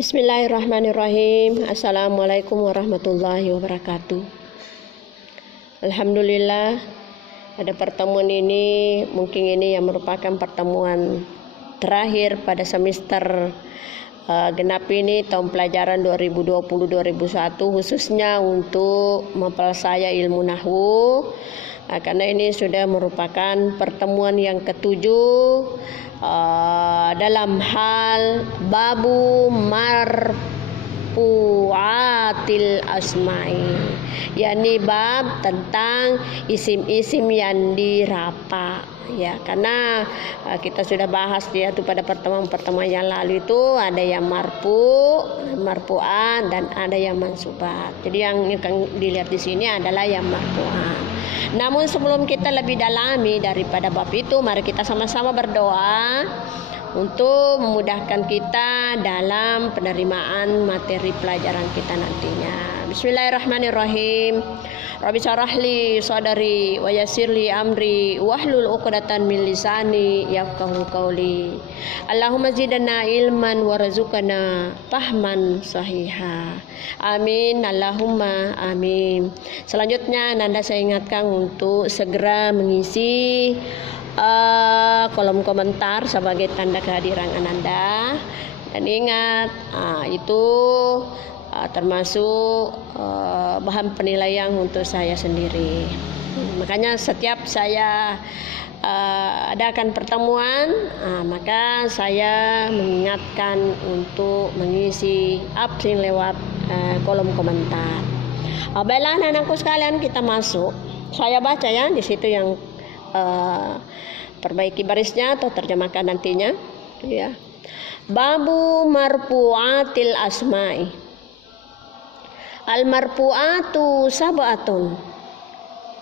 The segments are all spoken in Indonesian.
Bismillahirrahmanirrahim. Assalamualaikum warahmatullahi wabarakatuh. Alhamdulillah, pada pertemuan ini mungkin ini yang merupakan pertemuan terakhir pada semester genap ini tahun pelajaran 2020-2021, khususnya untuk mempelajari ilmu nahwu. Karena ini sudah merupakan pertemuan yang ketujuh dalam hal babu marfu'atil asma'i, yakni bab tentang isim-isim yang dirapa. Ya, karena kita sudah bahas dia tuh pada pertemuan-pertemuan yang lalu itu ada yang marfu'at dan ada yang mansubat. Jadi yang akan dilihat di sini adalah yang marfu'at. Namun sebelum kita lebih dalami daripada bab itu, mari kita sama-sama berdoa untuk memudahkan kita dalam penerimaan materi pelajaran kita nantinya. Bismillahirrahmanirrahim. Rabbi syrahli sadri wa yassirli amri wahlul 'uqdatam min lisani yafqahu qawli. Allahumma zidna ilman warzuqna fahman sahiha. Amin, Allahumma amin. Selanjutnya Nanda saya ingatkan untuk segera mengisi kolom komentar sebagai tanda kehadiran Ananda. Dan ingat, itu termasuk bahan penilaian untuk saya sendiri. Makanya setiap saya adakan pertemuan, maka saya mengingatkan untuk mengisi absen lewat kolom komentar. Baiklah anak-anakku sekalian, kita masuk. Saya baca ya di situ yang perbaiki barisnya atau terjemahkan nantinya. Ya. Babu marfu'atil asma'i. Al-marfu'atu sab'atun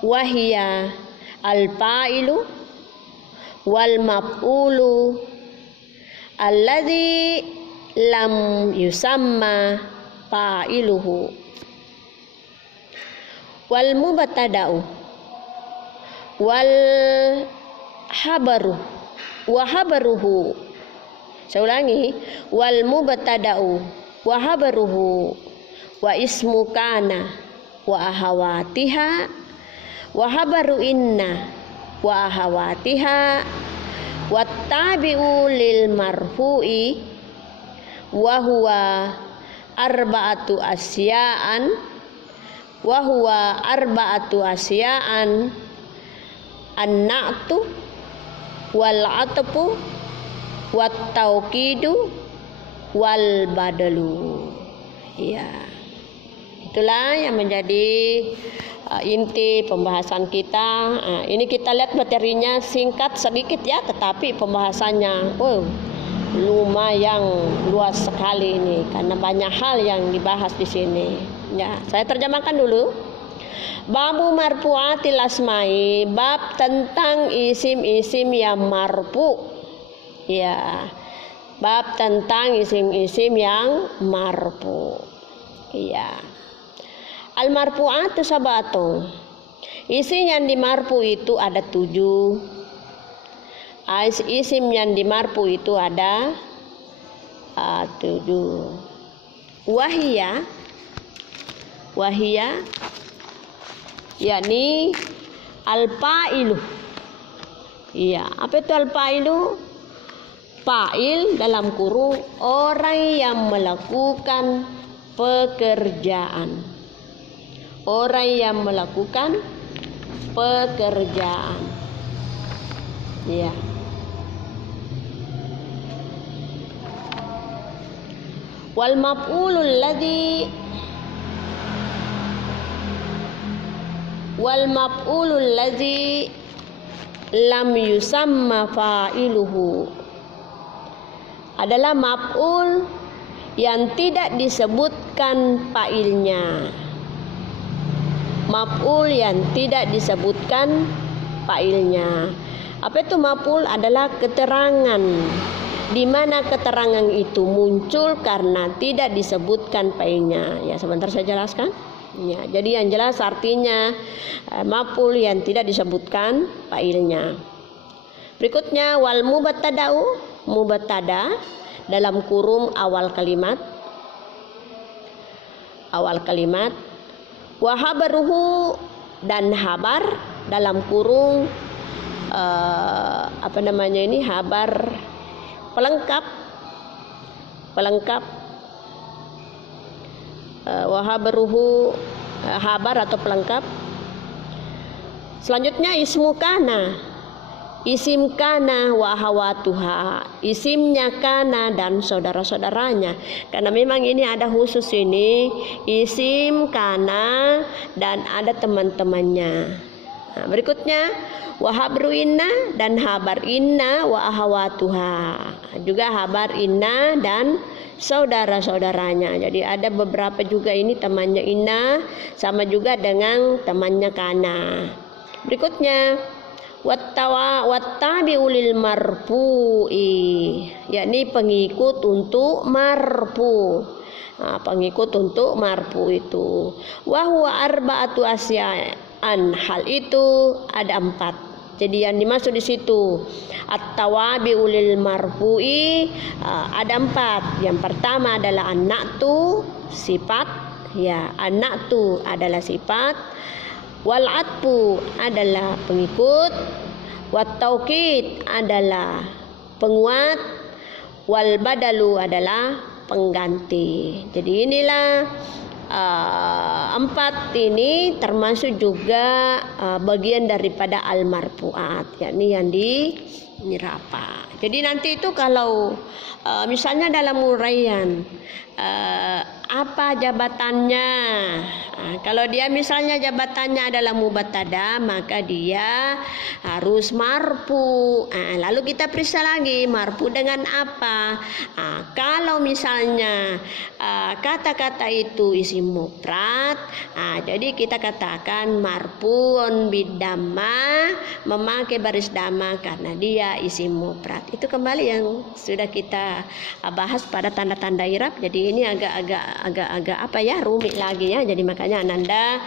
wahia al-fa'ilu wal maf'ulu alladhi lam yusamma fa'iluhu wal mubtada'u wal habaru wa habaruhu. Saya ulangi, wal mubtada'u wa habaruhu wa ismu kana wa ahawatiha wa habaru inna wa ahawatiha wa tabi'u lil marfu'i wa huwa arba'atu asya'an an-na'tu wal 'atfu wat tauqidu wal badalu. Ya. Itulah yang menjadi inti pembahasan kita. Ini kita lihat materinya singkat sedikit ya, tetapi pembahasannya lumayan luas sekali ini karena banyak hal yang dibahas di sini. Ya, saya terjemahkan dulu. Babu marfu'atil asma'i, bab tentang isim-isim yang marfu. Ya. Bab tentang isim-isim yang marfu. Ya. Al-marfu'atu sab'atun. Isim yang dimarfu itu ada 7. Isim yang dimarfu itu ada 7. Wahia yakni al-fa'ilu. Iya, apa itu al-fa'ilu? Fa'il dalam kurung orang yang melakukan pekerjaan. Orang yang melakukan pekerjaan. Ya. Wal maf'ulul ladzi lam yusamma fa'iluhu adalah maf'ul yang tidak disebutkan fa'ilnya. Maf'ul yang tidak disebutkan fa'ilnya. Apa itu maf'ul? Adalah keterangan di mana keterangan itu muncul karena tidak disebutkan fa'ilnya. Ya, sebentar saya jelaskan. Ya, jadi yang jelas artinya maf'ul yang tidak disebutkan fa'ilnya. Berikutnya wal mubtada'u, mubtada dalam kurung awal kalimat awal kalimat. Wa habaruhu, dan habar dalam kurung habar pelengkap wa habaruhu, habar atau pelengkap. Selanjutnya ismu kana, isim kana wa hawatuha, isimnya kana dan saudara-saudaranya. Karena memang ini ada khusus ini, isim kana dan ada teman-temannya. Nah, berikutnya wa habru inna, dan habar inna wa hawatuha, juga habar inna dan saudara-saudaranya. Jadi ada beberapa juga ini temannya inna sama juga dengan temannya kana. Berikutnya wattabi'u lil marfu'i, yakni pengikut untuk marfu. Nah, pengikut untuk marfu itu wa huwa arba'atu asya'an, hal itu ada 4. Jadi yang dimaksud di situ at-tawabi'u lil marfu'i ada 4. Yang pertama adalah an-na'tu, sifat, ya, an-na'tu adalah sifat, wal atfu adalah pengikut, wat taukid adalah penguat, wal badalu adalah pengganti. Jadi inilah 4 ini termasuk juga bagian daripada al marfuat, yakni yang dirapa. Jadi nanti itu kalau misalnya dalam uraian apa jabatannya, kalau dia misalnya jabatannya adalah mubtada, maka dia harus marfu. Lalu kita periksa lagi marfu dengan apa. Kalau misalnya kata-kata itu isim mufrad, jadi kita katakan marfuun bidamma, memakai baris dhamma karena dia isim mufrad. Itu kembali yang sudah kita bahas pada tanda-tanda i'rab. Jadi ini agak apa ya, rumit lagi ya. Jadi makanya Ananda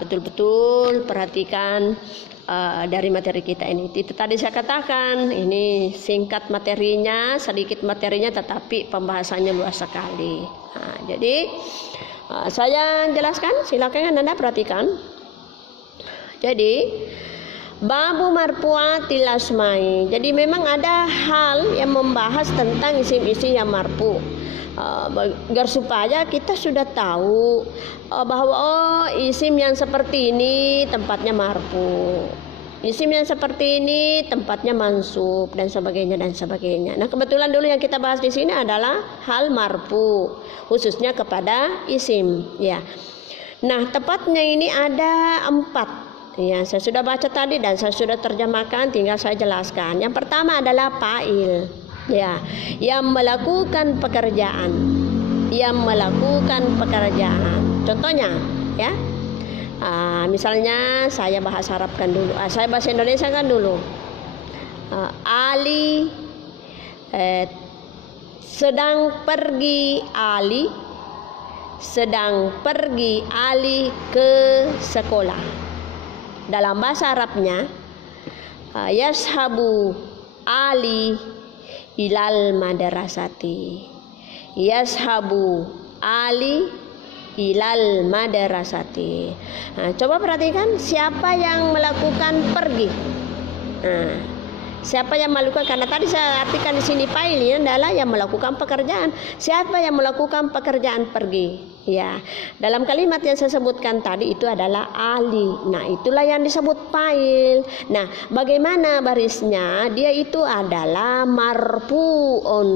betul-betul perhatikan dari materi kita ini. Itu tadi saya katakan ini singkat materinya, sedikit materinya, tetapi pembahasannya luas sekali. Jadi saya jelaskan, silakan Anda perhatikan. Jadi babu marfu'atil asma'i. Jadi memang ada hal yang membahas tentang isim-isim yang marfu. Agar supaya kita sudah tahu bahwa isim yang seperti ini tempatnya marfu, isim yang seperti ini tempatnya mansub, dan sebagainya dan sebagainya. Nah, kebetulan dulu yang kita bahas di sini adalah hal marfu, khususnya kepada isim, ya. Nah, tepatnya ini ada 4. Ya, saya sudah baca tadi dan saya sudah terjemahkan, tinggal saya jelaskan. Yang pertama adalah fa'il, ya, yang melakukan pekerjaan, Contohnya, ya, misalnya saya bahasa Arabkan dulu, saya bahasa Indonesia kan dulu. Ali sedang pergi Ali ke sekolah. Dalam bahasa Arabnya yashabu Ali ilal madrasati. Yashabu Ali ilal madrasati. Coba perhatikan siapa yang melakukan pergi. Siapa yang melakukan, karena tadi saya artikan di sini fa'il ini adalah yang melakukan pekerjaan. Siapa yang melakukan pekerjaan pergi? Ya, dalam kalimat yang saya sebutkan tadi itu adalah Ali. Nah, itulah yang disebut fa'il. Nah, bagaimana barisnya? Dia itu adalah marfu'un.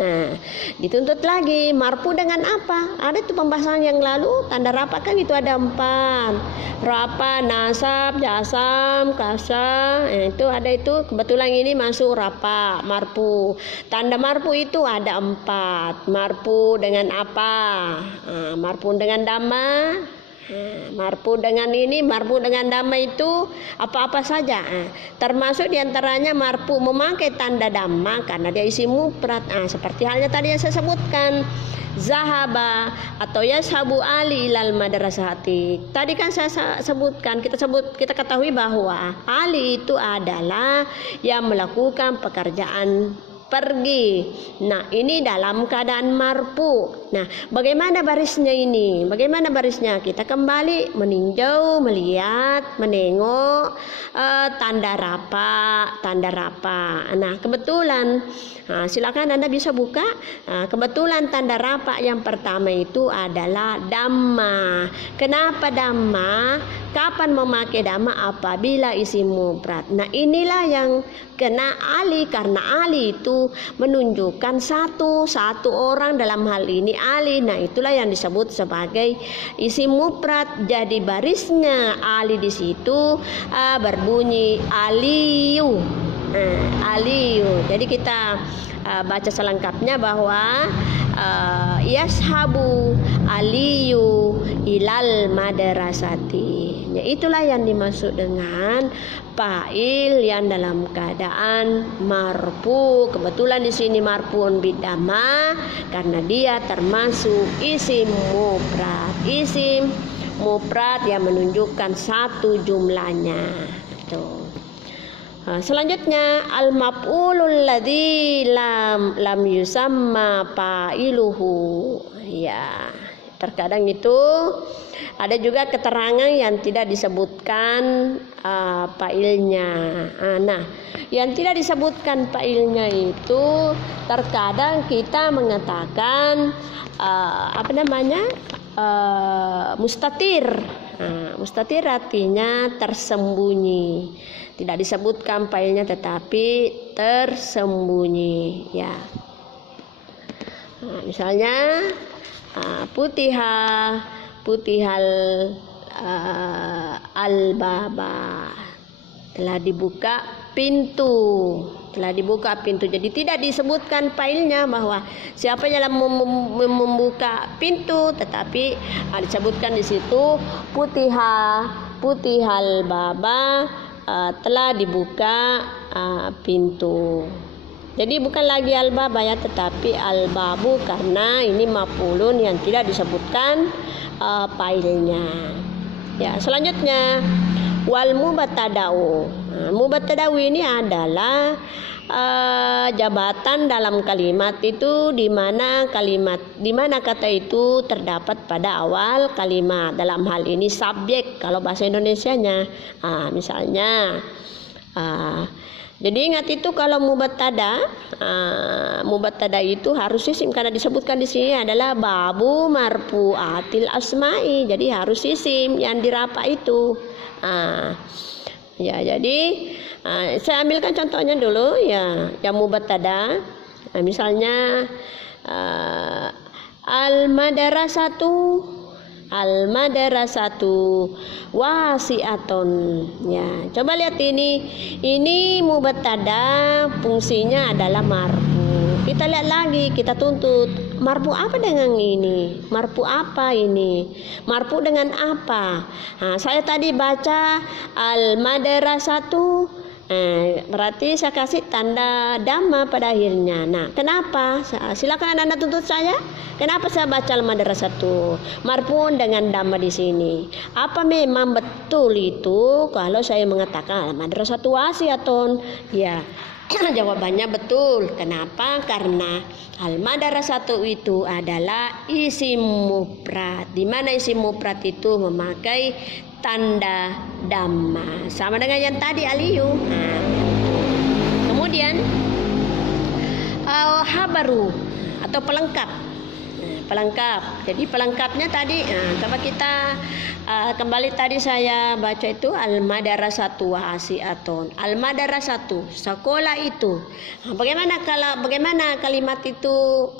Nah, dituntut lagi marfu dengan apa? Ada itu pembahasan yang lalu, tanda rafa kan itu ada 4. Rafa, nasab, jasam, kasah. Itu ada itu, kebetulan ini masuk rafa, marfu. Tanda marfu itu ada 4. Marfu dengan apa? Marfu dengan dhamma. Marfu dengan ini, marfu dengan dhamma itu apa-apa saja. Termasuk diantaranya marfu memakai tanda dhamma karena dia isim mufrad. Seperti halnya tadi yang saya sebutkan, zahaba atau yashabu Ali ilal madrasati. Tadi kan saya sebutkan, kita ketahui bahwa Ali itu adalah yang melakukan pekerjaan pergi. Nah, ini dalam keadaan marfu. Nah, bagaimana barisnya ini? Bagaimana barisnya? Kita kembali meninjau, melihat, menengok tanda rafa. Nah, kebetulan silakan Anda bisa buka. Kebetulan tanda rafa yang pertama itu adalah damma. Kenapa damma? Kapan memakai damma? Apabila isim mufrad. Nah, inilah yang kena ali, karena ali itu menunjukkan satu orang, dalam hal ini ali. Nah, itulah yang disebut sebagai isim mufrad. Jadi barisnya ali di situ berbunyi aliyu. Aliyu. Jadi kita baca selengkapnya bahwa yashabu aliyu ilal madrasati. Ya, itulah yang dimaksud dengan fa'il yang dalam keadaan marfu. Kebetulan di sini marfuun bidamma karena dia termasuk isim mufrad. Isim mufrad yang menunjukkan satu jumlahnya. Tuh. Selanjutnya al-maf'ulul ladzi lam yusamma fa'iluhu. Ya, terkadang itu ada juga keterangan yang tidak disebutkan fa'ilnya. Nah, yang tidak disebutkan fa'ilnya itu terkadang kita mengatakan mustatir. Mustatir artinya tersembunyi. Tidak disebutkan fa'ilnya tetapi tersembunyi, ya. Misalnya putihal al-baba, telah dibuka pintu. Jadi tidak disebutkan fa'ilnya bahwa siapa yang membuka pintu, tetapi disebutkan di situ putihal baba, telah dibuka pintu. Jadi bukan lagi al-baba ya, tetapi al-babu karena ini maf'ulun yang tidak disebutkan fa'ilnya. Ya, selanjutnya wal mubattada'u. Mubattada'u ini adalah jabatan dalam kalimat itu di mana kata itu terdapat pada awal kalimat. Dalam hal ini subjek kalau bahasa Indonesianya. Misalnya jadi ingat itu kalau mubtada itu harus isim karena disebutkan di sini adalah babu marfu'atil asma'i. Jadi harus isim yang dirafa itu. Ya, jadi saya ambilkan contohnya dulu ya, yang mubtada. Misalnya al-madrasatu wasi'atun. Ya, coba lihat ini mubtada, fungsinya adalah marfu. Kita lihat lagi, kita tuntut marfu apa dengan ini? Marfu apa ini? Marfu dengan apa? Saya tadi baca al-madrasatu, berarti saya kasih tanda damma pada akhirnya. Nah, kenapa? Silakan Anda tuntut saya. Kenapa saya baca al-madrasatu marfuun dengan damma di sini? Apa memang betul itu kalau saya mengatakan al-madrasatu wasi'atun? Ya. Jawabannya betul. Kenapa? Karena al-madrasatu itu adalah isim mufrad. Di mana isim mufrad itu memakai tanda damma. Sama dengan yang tadi aliyu. Kemudian habaru atau pelengkap. Jadi pelengkapnya tadi, coba kita kembali tadi saya baca itu al-madrasatu wasi'atun. Al-madrasatu, sekolah itu. Bagaimana kalimat itu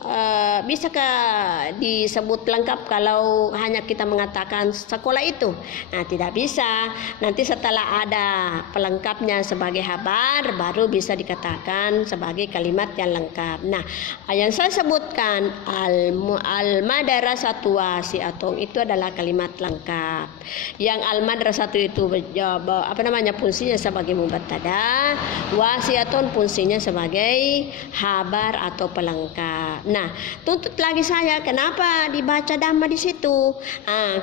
bisakah disebut lengkap kalau hanya kita mengatakan sekolah itu? Nah, tidak bisa. Nanti setelah ada pelengkapnya sebagai habar baru bisa dikatakan sebagai kalimat yang lengkap. Nah, yang saya sebutkan al-madrasatu wasi'atun itu adalah kalimat lengkap. Yang al-madrasatu itu fungsinya sebagai mubtada, wasi'atun fungsinya sebagai habar atau pelengkap. Nah, tuntut lagi saya, kenapa dibaca damma di situ?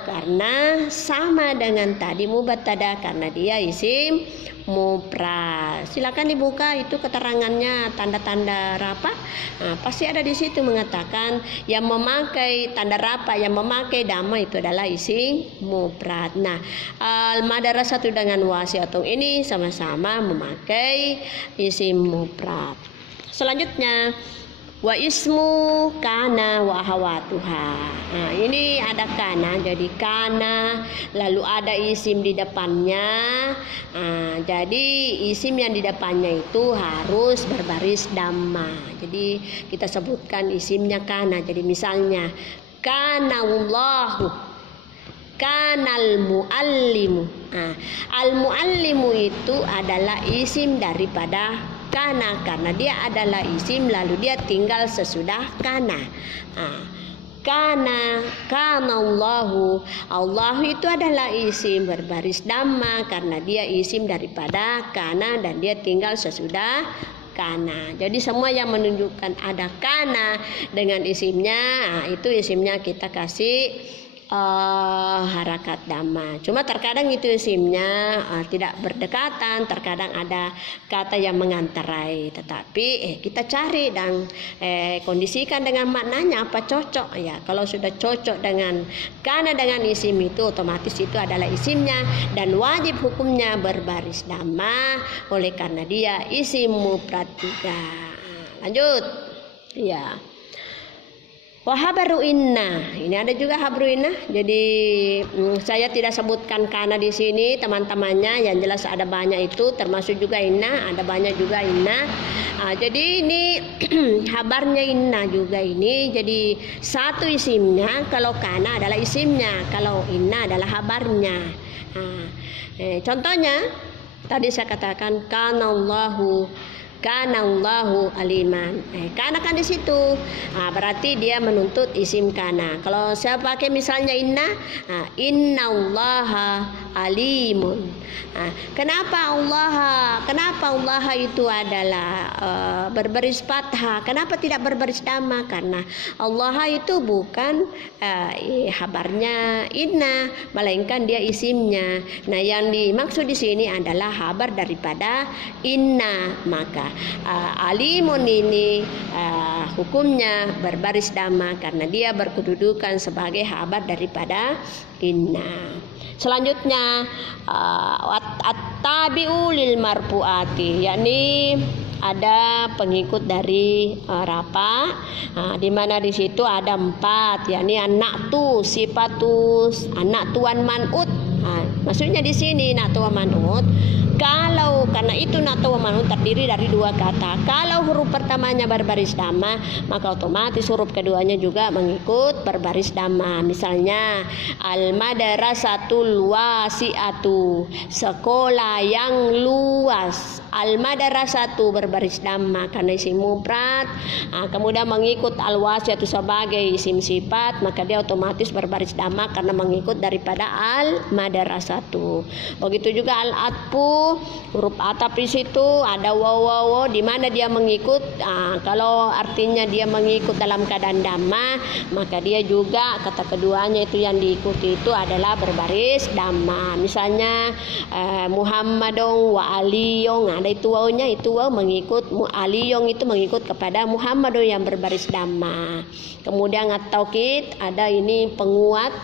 Karena sama dengan tadi mubtada, karena dia isim mufrad. Silakan dibuka itu keterangannya, tanda-tanda rafa. Nah, pasti ada di situ mengatakan yang memakai tanda rafa, yang memakai dhamma itu adalah isim mufrad. Nah, al-madrasatu dengan wasiatun ini sama-sama memakai isim mufrad. Selanjutnya wa ismu kana wa hawatuha. Nah, ini ada kana, jadi kana lalu ada isim di depannya. Nah, jadi isim yang di depannya itu harus berbaris dhamma. Jadi kita sebutkan isimnya kana. Jadi misalnya kanallahu, kanal muallimu. Nah, al muallimu itu adalah isim daripada kana karena dia adalah isim lalu dia tinggal sesudah kana. Nah, kana Allahu, Allah itu adalah isim berbaris dhamma karena dia isim daripada kana dan dia tinggal sesudah kana. Jadi semua yang menunjukkan ada kana dengan isimnya, nah, itu isimnya kita kasih harakat dhamma. Cuma terkadang itu isimnya tidak berdekatan, terkadang ada kata yang mengantarai. Tetapi kita cari dan kondisikan dengan maknanya apa cocok ya. Kalau sudah cocok dengan kana dengan isim itu otomatis itu adalah isimnya dan wajib hukumnya berbaris dhamma oleh karena dia isim mufrad juga. Lanjut ya. Wahabaru inna, ini ada juga habru inna. Jadi saya tidak sebutkan kana di sini teman-temannya, yang jelas ada banyak itu, termasuk juga inna, ada banyak juga inna. Jadi ini habarnya inna juga ini. Jadi satu isimnya, kalau kana adalah isimnya, kalau inna adalah habarnya. Contohnya tadi saya katakan kanallahu aliman. Kana kan di situ. Berarti dia menuntut isim kana. Kalau saya pakai misalnya innallaha alimun. Kenapa Allah itu adalah berbaris fathah? Kenapa tidak berbaris dhamma? Karena Allah itu bukan habarnya inna, melainkan dia isimnya. Nah, yang dimaksud di sini adalah habar daripada inna. Maka alimun ini hukumnya berbaris dhamma karena dia berkedudukan sebagai habar daripada inna. Selanjutnya at-tabi'u lil marfu'ati, yakni ada pengikut dari rafa, di mana di situ ada 4, yakni anak tu sifatus, anak tuan man'ut. Maksudnya di sini anak tuan man'ut, kalau karena itu nato wa man'ut terdiri dari 2 kata. Kalau huruf pertamanya berbaris dhamma, maka otomatis huruf keduanya juga mengikut berbaris dhamma. Misalnya al-madrasatul wasi'atu, sekolah yang luas. Al-madrasatu berbaris dhamma karena isim mufrad. Kemudian mengikut al-wasi'atu sebagai isim sifat, maka dia otomatis berbaris dhamma karena mengikut daripada al-madrasatu. Begitu juga al-atfu, huruf atap di situ ada waw di mana dia mengikut. Kalau artinya dia mengikut dalam keadaan dhamma, maka dia juga kata keduanya itu yang diikuti itu adalah berbaris dhamma. Misalnya Muhammadun wa aliyun, ada itu wawnya, itu waw mengikut aliyun itu mengikut kepada Muhammadun yang berbaris dhamma. Kemudian at-taukid, ada ini penguat,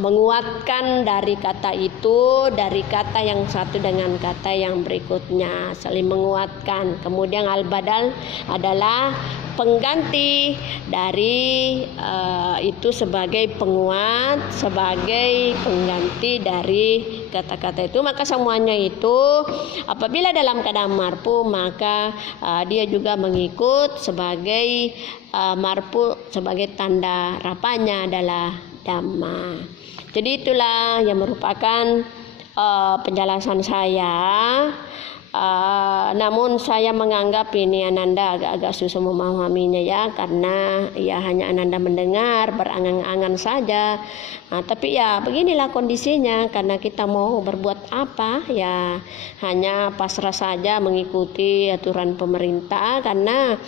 menguatkan dari kata itu, dari kata yang satu dengan kata yang berikutnya, saling menguatkan. Kemudian al-badal adalah pengganti dari itu sebagai penguat, sebagai pengganti dari kata-kata itu. Maka semuanya itu apabila dalam keadaan marfu, maka dia juga mengikut sebagai marfu, sebagai tanda rafanya adalah dhamma. Jadi itulah yang merupakan penjelasan saya Namun saya menganggap ini Ananda agak-agak susah memahaminya ya, karena ya hanya Ananda mendengar berangan-angan saja. Tapi ya beginilah kondisinya, karena kita mau berbuat apa ya hanya pasrah saja mengikuti aturan pemerintah. Karena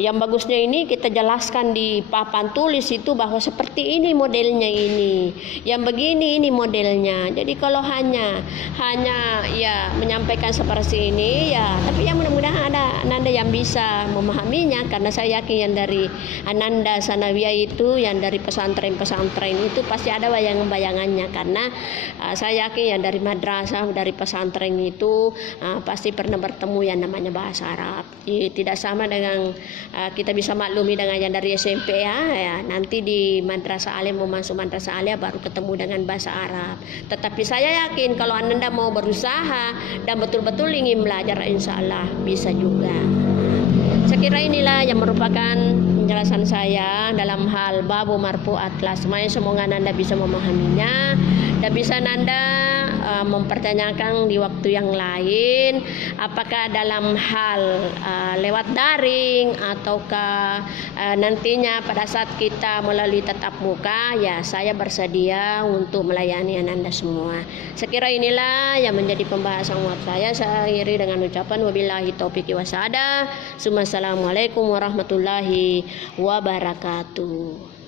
yang bagusnya ini kita jelaskan di papan tulis itu bahwa seperti ini modelnya, ini yang begini ini modelnya. Jadi kalau hanya ya menyampaikan seperti ini ya, tapi ya mudah-mudahan ada Ananda yang bisa memahaminya, karena saya yakin yang dari Ananda Sanawiyah itu, yang dari pesantren-pesantren itu pasti ada bayangan-bayangannya, karena saya yakin yang dari madrasah, dari pesantren itu pasti pernah bertemu yang namanya bahasa Arab. Tidak sama dengan kita bisa maklumi dengan yang dari SMP ya nanti di madrasah alia, mau masuk madrasah alia baru ketemu dengan bahasa Arab. Tetapi saya yakin kalau Ananda mau berusaha dan betul-betul ingin belajar, insya Allah bisa juga. Saya kira inilah yang merupakan penjelasan saya dalam hal babu marfu'at lasma. Semoga Ananda bisa memahaminya dan bisa Ananda mempertanyakan di waktu yang lain, apakah dalam hal lewat daring ataukah nantinya pada saat kita melalui tatap muka, ya saya bersedia untuk melayani Ananda semua. Saya kira inilah yang menjadi pembahasan buat saya. Saya akhiri dengan ucapan wabillahi taufiq wasadah. Assalamualaikum warahmatullahi wabarakatuh.